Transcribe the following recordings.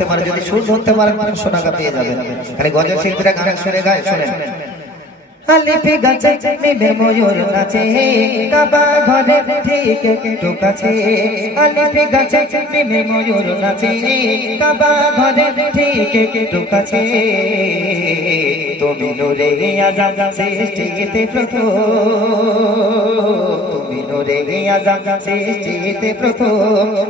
ধরতে পারে, যদি সুর ধরতে পারেন সোনাগা পেয়ে যাবেন। খালি গজল শিল্পীরা গান শুনে গায়, শোনেন। আলিফে গাছে মিমে ময়ূর নাচে, কাবা ঘরে ঠিক ঢোকাছে। আলিফে গাছে মিমে ময়ূর নাচে, কাবা ঘরে ঠিক ঢোকাছে। তুমি নূরে আযম সৃষ্টিতে প্রথম, তুমি নূরে আযম সৃষ্টিতে প্রথম।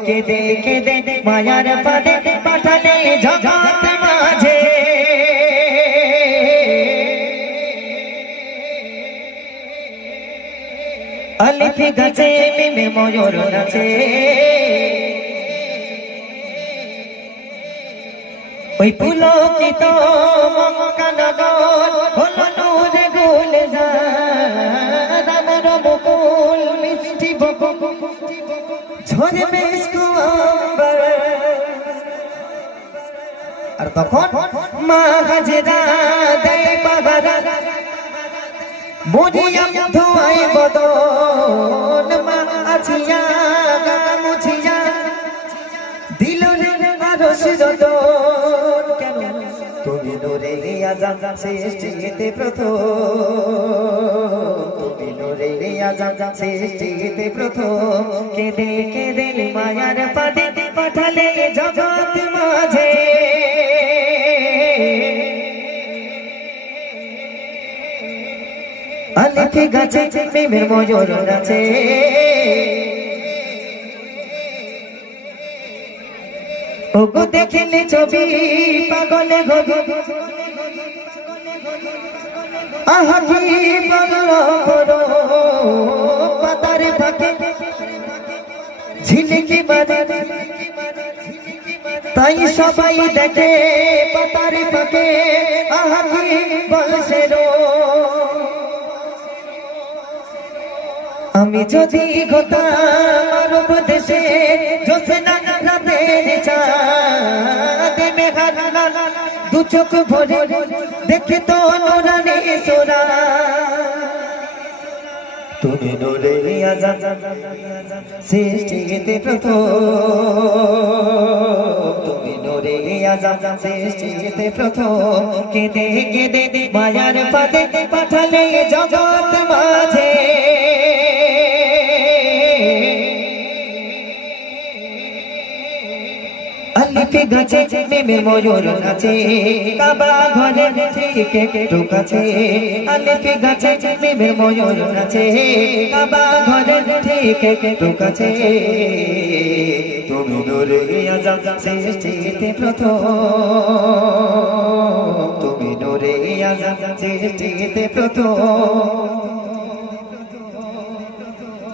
কেঁদে কেঁদে মায়ার পাদে পাঠালে জগৎ মাঝে। আলিফে গাছে মিমে ময়ূর নাচে, ওই পুলকিত মক্কা নগর হলো নূরে গুলজার। আমার বকুল মিষ্টি বকুল ঝরে মিষ্টি আম্বার। আর তখন মা হাজেরা দেয় পাহারা, মরিয়ম ধোয় বদন। মা আছিয়া গা মুছিয়া দিল রে আরশ রদন। কেন? তুমি নূরে আযম সৃষ্টিতে প্রথম, তুমি নূরে আযম সৃষ্টিতে প্রথম। কেঁদে কেঁদে মায়ার পাদে পাঠালে জগৎ মাঝে। আলিফে গাছে মিমে ময়ূর নাচে, ওগো দেখিলে ছবি পাগলে গবি। আহা কি পাগল করো পাতার ফাঁকে ঝিলিকি বাজে। তাই সবাই দেখে পাতার ফাঁকে, আহা কি বলছে রো। আমি যদি হতাম আরব দেশে জোছনা রাতের চাঁদ, মেঘানা দু চোখ ভরে দেখিত নূরানি সোনা। তুমি নূরে আযম সৃষ্টিতে প্রথম, তুমি নূরে আযম সৃষ্টিতে প্রথম। কেঁদে কেঁদে মায়ার পাদে পাঠালে জগৎ মাঝে। আলিফে গাছে মিমে ময়ূর নাচে, কাবা ঘরে ঠিক ঢোকাছে। আলিফে গাছে মিমে ময়ূর নাচে, কাবা ঘরে ঠিক ঢোকাছে। তুমি নূরে আযম সৃষ্টিতে প্রথম, তুমি নূরে আযম সৃষ্টিতে প্রথম।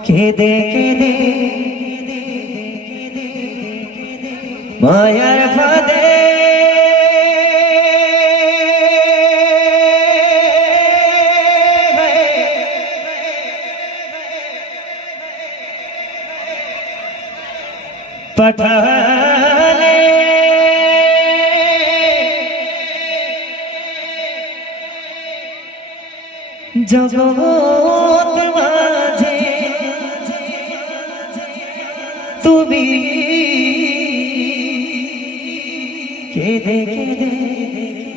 কেঁদে কেঁদে মায়ার ফাঁদে পাঠালে জগৎ মাঝে। তুমি কেঁদে কেঁদে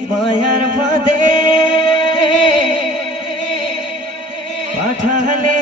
মায়ার ফাঁদে পাঠালে